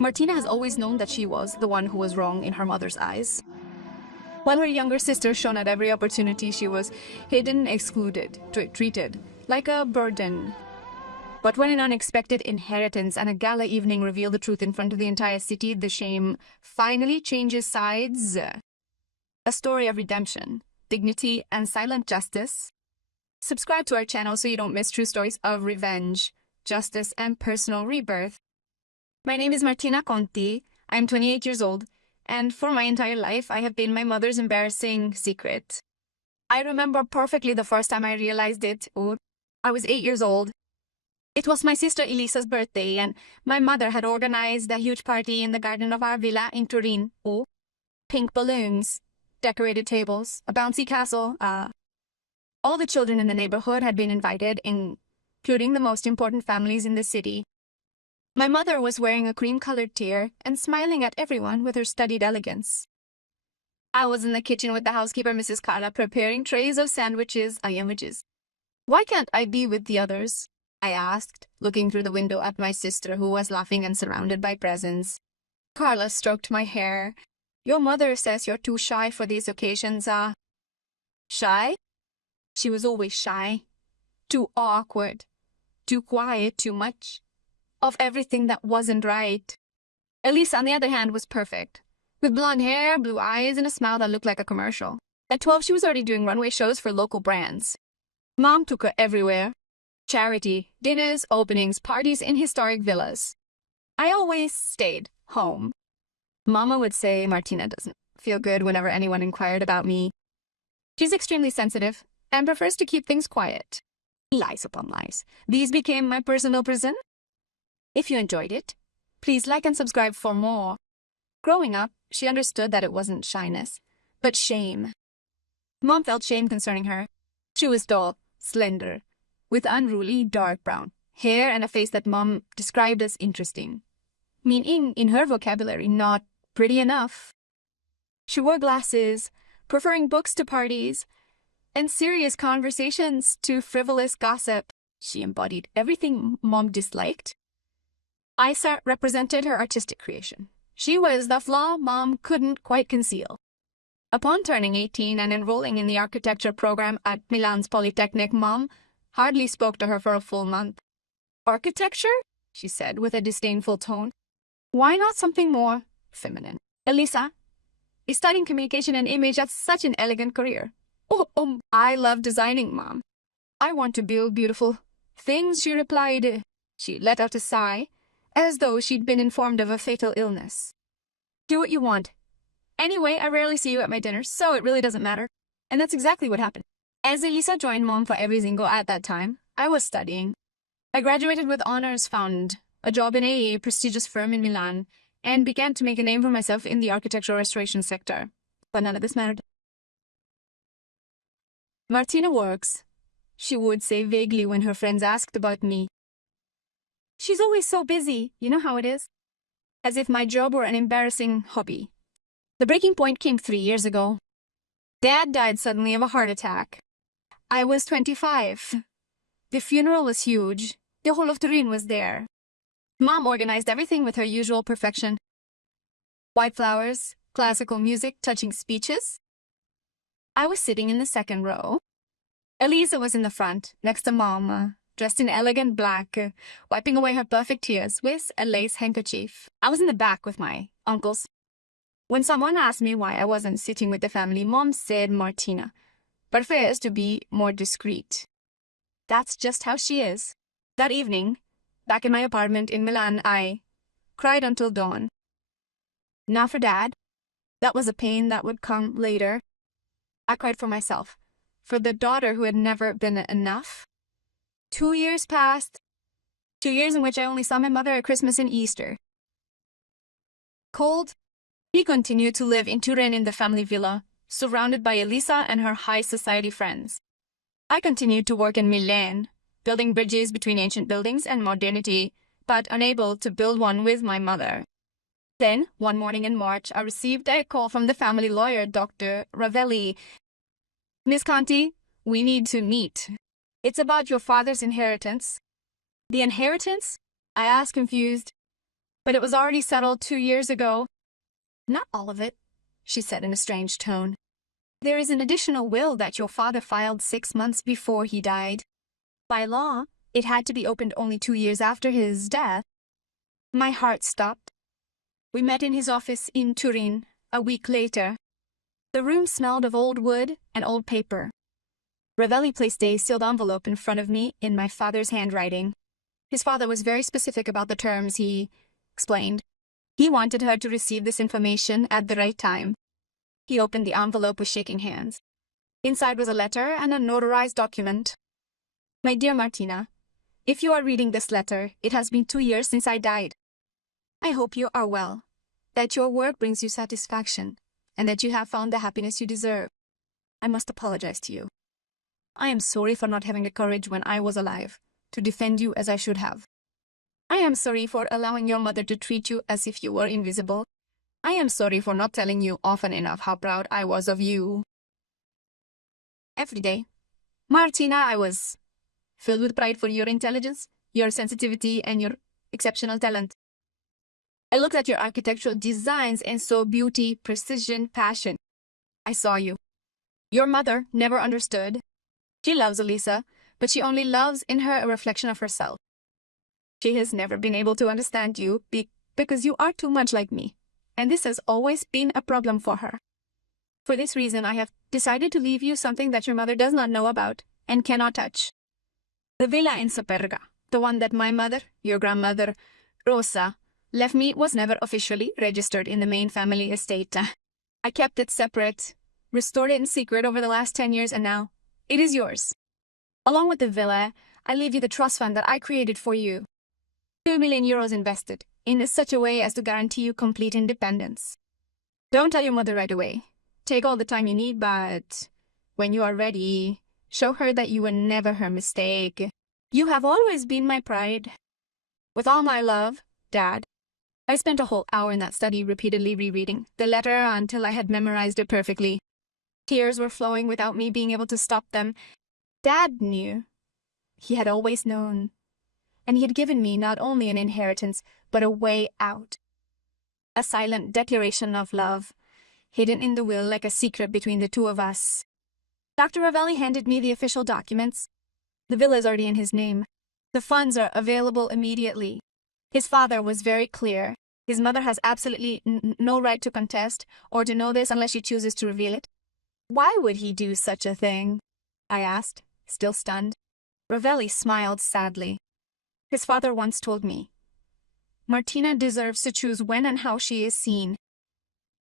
Martina has always known that she was the one who was wrong in her mother's eyes. While her younger sister shone at every opportunity, she was hidden, excluded, treated like a burden. But when an unexpected inheritance and a gala evening reveal the truth in front of the entire city, the shame finally changes sides. A story of redemption, dignity, and silent justice. Subscribe to our channel so you don't miss true stories of revenge, justice, and personal rebirth. My name is Martina Conti. I'm 28 years old, and for my entire life, I have been my mother's embarrassing secret. I remember perfectly the first time I realized it. I was 8 years old. It was my sister Elisa's birthday, and my mother had organized a huge party in the garden of our villa in Turin. Pink balloons, decorated tables, a bouncy castle. All the children in the neighborhood had been invited, including the most important families in the city. My mother was wearing a cream-colored tear and smiling at everyone with her studied elegance. I was in the kitchen with the housekeeper, Mrs. Carla, preparing trays of sandwiches. Why can't I be with the others? I asked, looking through the window at my sister, who was laughing and surrounded by presents. Carla stroked my hair. Your mother says you're too shy for these occasions. Shy? She was always shy. Too awkward. Too quiet, too much. Of everything that wasn't right. Elisa, on the other hand, was perfect. With blonde hair, blue eyes, and a smile that looked like a commercial. At 12, she was already doing runway shows for local brands. Mom took her everywhere. Charity, dinners, openings, parties in historic villas. I always stayed home. Mama would say Martina doesn't feel good whenever anyone inquired about me. She's extremely sensitive and prefers to keep things quiet. Lies upon lies. These became my personal prison. If you enjoyed it, please like and subscribe for more. Growing up, she understood that it wasn't shyness, but shame. Mom felt shame concerning her. She was tall, slender, with unruly dark brown hair and a face that Mom described as interesting, meaning in her vocabulary, not pretty enough. She wore glasses, preferring books to parties, and serious conversations to frivolous gossip. She embodied everything Mom disliked. Isa represented her artistic creation. She was the flaw Mom couldn't quite conceal. Upon turning 18 and enrolling in the architecture program at Milan's Polytechnic, Mom hardly spoke to her for a full month. Architecture? She said with a disdainful tone. Why not something more feminine? Elisa is studying communication and image. That's such an elegant career. I love designing, Mom. I want to build beautiful things, she replied. She let out a sigh, as though she'd been informed of a fatal illness. Do what you want. Anyway, I rarely see you at my dinners, so it really doesn't matter. And that's exactly what happened. As Elisa joined Mom for every single at that time, I was studying. I graduated with honors, found a job in a prestigious firm in Milan, and began to make a name for myself in the architectural restoration sector. But none of this mattered. Martina works, she would say vaguely when her friends asked about me. She's always so busy, you know how it is? As if my job were an embarrassing hobby. The breaking point came 3 years ago. Dad died suddenly of a heart attack. I was 25. The funeral was huge. The whole of Turin was there. Mom organized everything with her usual perfection. White flowers, classical music, touching speeches. I was sitting in the second row. Elisa was in the front, next to Mom, dressed in elegant black, wiping away her perfect tears with a lace handkerchief. I was in the back with my uncles. When someone asked me why I wasn't sitting with the family, Mom said Martina prefers to be more discreet. That's just how she is. That evening, back in my apartment in Milan, I cried until dawn. Not for Dad. That was a pain that would come later. I cried for myself, for the daughter who had never been enough. 2 years passed. 2 years in which I only saw my mother at Christmas and Easter. Cold, he continued to live in Turin in the family villa, surrounded by Elisa and her high society friends. I continued to work in Milan, building bridges between ancient buildings and modernity, but unable to build one with my mother. Then, one morning in March, I received a call from the family lawyer, Dr. Ravelli. Miss Conti, we need to meet. It's about your father's inheritance. The inheritance? I asked, confused. But it was already settled 2 years ago. Not all of it, she said in a strange tone. There is an additional will that your father filed 6 months before he died. By law, it had to be opened only 2 years after his death. My heart stopped. We met in his office in Turin a week later. The room smelled of old wood and old paper. Ravelli placed a sealed envelope in front of me in my father's handwriting. His father was very specific about the terms, he explained. He wanted her to receive this information at the right time. He opened the envelope with shaking hands. Inside was a letter and a notarized document. My dear Martina, if you are reading this letter, it has been 2 years since I died. I hope you are well, that your work brings you satisfaction, and that you have found the happiness you deserve. I must apologize to you. I am sorry for not having the courage when I was alive to defend you as I should have. I am sorry for allowing your mother to treat you as if you were invisible. I am sorry for not telling you often enough how proud I was of you. Every day, Martina, I was filled with pride for your intelligence, your sensitivity, and your exceptional talent. I looked at your architectural designs and saw beauty, precision, passion. I saw you. Your mother never understood. She loves Elisa, but she only loves in her a reflection of herself. She has never been able to understand you because you are too much like me, and this has always been a problem for her. For this reason, I have decided to leave you something that your mother does not know about and cannot touch. The villa in Superga, the one that my mother, your grandmother, Rosa, left me, was never officially registered in the main family estate. I kept it separate, restored it in secret over the last 10 years, and now it is yours. Along with the villa, I leave you the trust fund that I created for you. 2 million euros invested in such a way as to guarantee you complete independence. Don't tell your mother right away. Take all the time you need, but when you are ready, show her that you were never her mistake. You have always been my pride. With all my love, Dad. I spent a whole hour in that study repeatedly rereading the letter until I had memorized it perfectly. Tears were flowing without me being able to stop them. Dad knew. He had always known. And he had given me not only an inheritance, but a way out. A silent declaration of love, hidden in the will like a secret between the two of us. Dr. Ravelli handed me the official documents. The villa is already in his name. The funds are available immediately. His father was very clear. His mother has absolutely no right to contest or to know this unless she chooses to reveal it. Why would he do such a thing? I asked, still stunned. Ravelli smiled sadly. His father once told me, Martina deserves to choose when and how she is seen.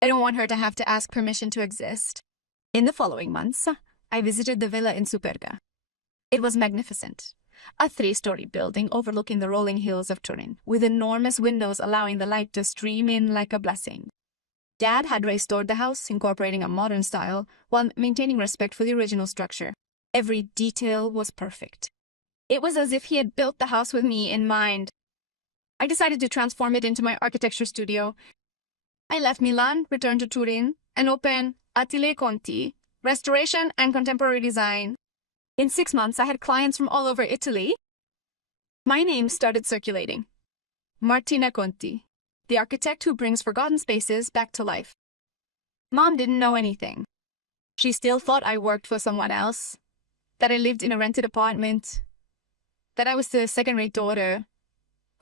I don't want her to have to ask permission to exist. In the following months, I visited the villa in Superga. It was magnificent. A 3-story building overlooking the rolling hills of Turin, with enormous windows allowing the light to stream in like a blessing. Dad had restored the house, incorporating a modern style, while maintaining respect for the original structure. Every detail was perfect. It was as if he had built the house with me in mind. I decided to transform it into my architecture studio. I left Milan, returned to Turin, and opened Atelier Conti, restoration and contemporary design. In 6 months, I had clients from all over Italy. My name started circulating. Martina Conti, the architect who brings forgotten spaces back to life. Mom didn't know anything. She still thought I worked for someone else, that I lived in a rented apartment, that I was the second-rate daughter,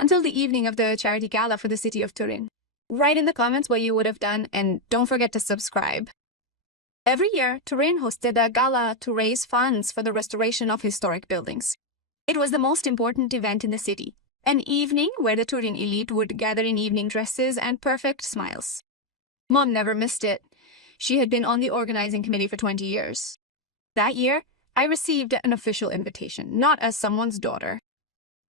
until the evening of the charity gala for the city of Turin. Write in the comments what you would have done, and don't forget to subscribe. Every year, Turin hosted a gala to raise funds for the restoration of historic buildings. It was the most important event in the city, an evening where the Turin elite would gather in evening dresses and perfect smiles. Mom never missed it. She had been on the organizing committee for 20 years. That year, I received an official invitation, not as someone's daughter.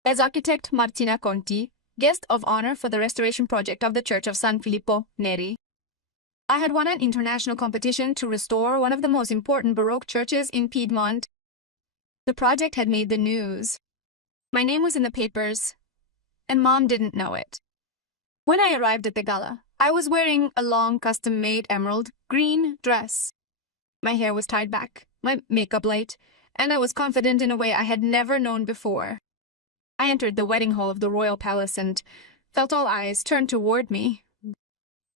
As architect Martina Conti, guest of honor for the restoration project of the Church of San Filippo Neri. I had won an international competition to restore one of the most important Baroque churches in Piedmont. The project had made the news. My name was in the papers, and Mom didn't know it. When I arrived at the gala, I was wearing a long custom-made emerald green dress. My hair was tied back, my makeup light, and I was confident in a way I had never known before. I entered the wedding hall of the royal palace and felt all eyes turned toward me.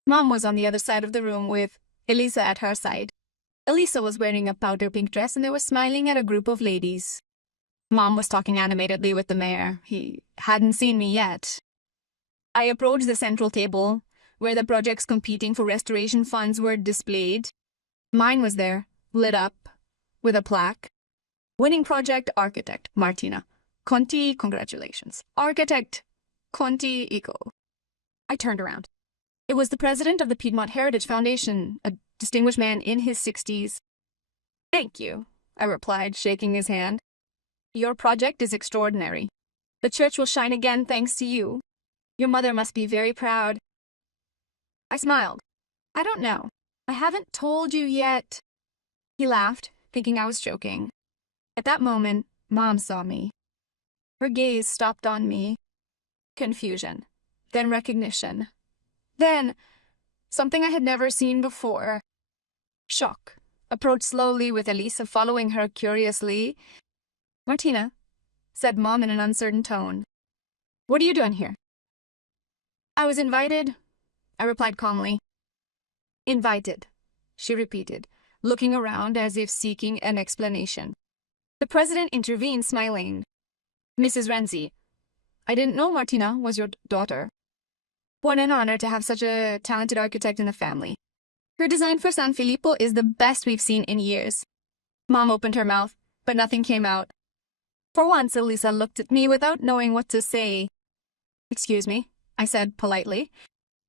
Mom was on the other side of the room with Elisa at her side. Elisa was wearing a powder pink dress and they were smiling at a group of ladies. Mom was talking animatedly with the mayor. He hadn't seen me yet. I approached the central table, where the projects competing for restoration funds were displayed. Mine was there, lit up, with a plaque. Winning project, architect, Martina. Conti, congratulations. Architect, Conti, Eco. I turned around. It was the president of the Piedmont Heritage Foundation, a distinguished man in his 60s. Thank you, I replied, shaking his hand. Your project is extraordinary. The church will shine again thanks to you. Your mother must be very proud. I smiled. I don't know. I haven't told you yet. He laughed, thinking I was joking. At that moment, Mom saw me. Her gaze stopped on me. Confusion. Then recognition. Then, something I had never seen before. Shock. Approached slowly with Elisa following her curiously. Martina, said Mom in an uncertain tone. What are you doing here? I was invited, I replied calmly. Invited, she repeated, looking around as if seeking an explanation. The president intervened, smiling. Mrs. Renzi, I didn't know Martina was your daughter. What an honor to have such a talented architect in the family. Her design for San Filippo is the best we've seen in years. Mom opened her mouth, but nothing came out. For once, Elisa looked at me without knowing what to say. Excuse me, I said politely.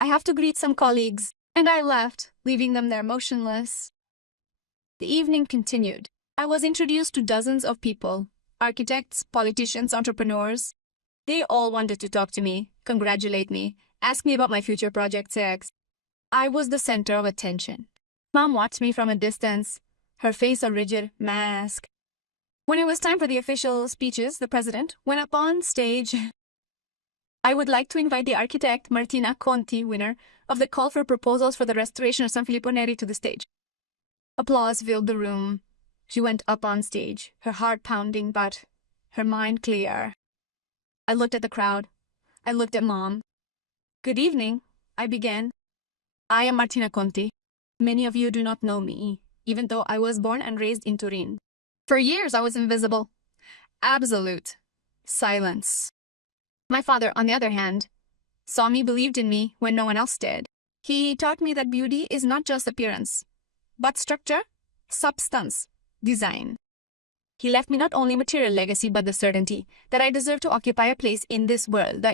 I have to greet some colleagues, and I left, leaving them there motionless. The evening continued. I was introduced to dozens of people, architects, politicians, entrepreneurs. They all wanted to talk to me, congratulate me, ask me about my future projects. I was the center of attention. Mom watched me from a distance, her face a rigid mask. When it was time for the official speeches, the president went up on stage. I would like to invite the architect Martina Conti, winner of the call for proposals for the restoration of San Filippo Neri, to the stage. Applause filled the room. She went up on stage, her heart pounding, but her mind clear. I looked at the crowd. I looked at Mom. Good evening, I began. I am Martina Conti. Many of you do not know me, even though I was born and raised in Turin. For years I was invisible. Absolute silence. My father, on the other hand, saw me, believed in me when no one else did. He taught me that beauty is not just appearance, but structure, substance, design. He left me not only material legacy, but the certainty that I deserve to occupy a place in this world,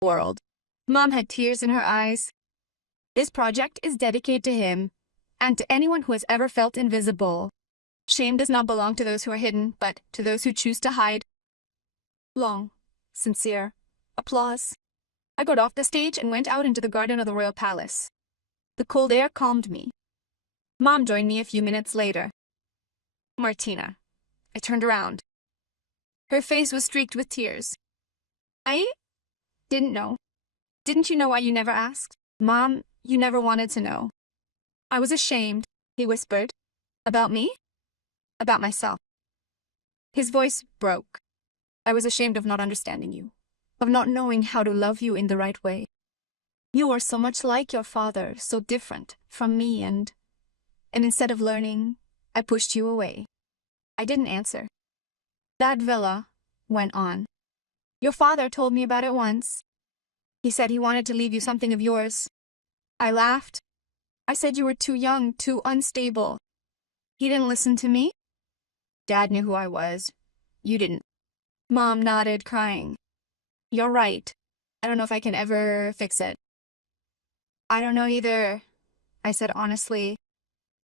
world. Mom had tears in her eyes. This project is dedicated to him, and to anyone who has ever felt invisible. Shame does not belong to those who are hidden, but to those who choose to hide. Long, sincere applause. I got off the stage and went out into the garden of the royal palace. The cold air calmed me. Mom joined me a few minutes later. Martina. I turned around. Her face was streaked with tears. I didn't know. Didn't you know why you never asked? Mom, you never wanted to know. I was ashamed, he whispered. About me? About myself. His voice broke. I was ashamed of not understanding you, of not knowing how to love you in the right way. You were so much like your father, so different from me, and instead of learning, I pushed you away. I didn't answer. That villa went on. Your father told me about it once. He said he wanted to leave you something of yours. I laughed. I said you were too young, too unstable. He didn't listen to me. Dad knew who I was. You didn't. Mom nodded, crying. You're right. I don't know if I can ever fix it. I don't know either, I said honestly.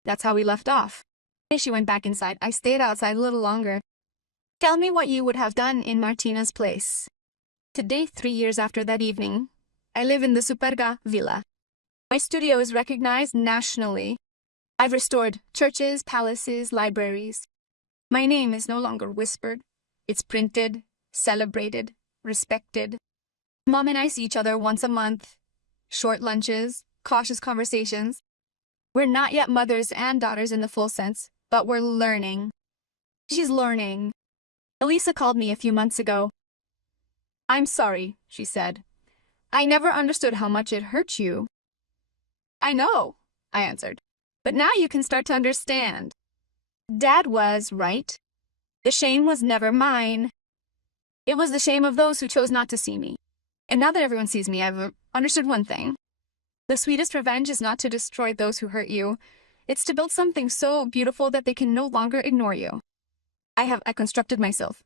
That's how we left off. She went back inside. I stayed outside a little longer. Tell me what you would have done in Martina's place. Today, 3 years after that evening, I live in the Superga villa. My studio is recognized nationally. I've restored churches, palaces, libraries. My name is no longer whispered. It's printed, celebrated, respected. Mom and I see each other once a month. Short lunches, cautious conversations. We're not yet mothers and daughters in the full sense, but we're learning. She's learning. Elisa called me a few months ago. I'm sorry, she said. I never understood how much it hurt you. I know, I answered. But now you can start to understand. Dad was right. The shame was never mine. It was the shame of those who chose not to see me. And now that everyone sees me, I've understood one thing. The sweetest revenge is not to destroy those who hurt you. It's to build something so beautiful that they can no longer ignore you. I constructed myself,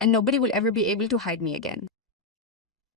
and nobody will ever be able to hide me again.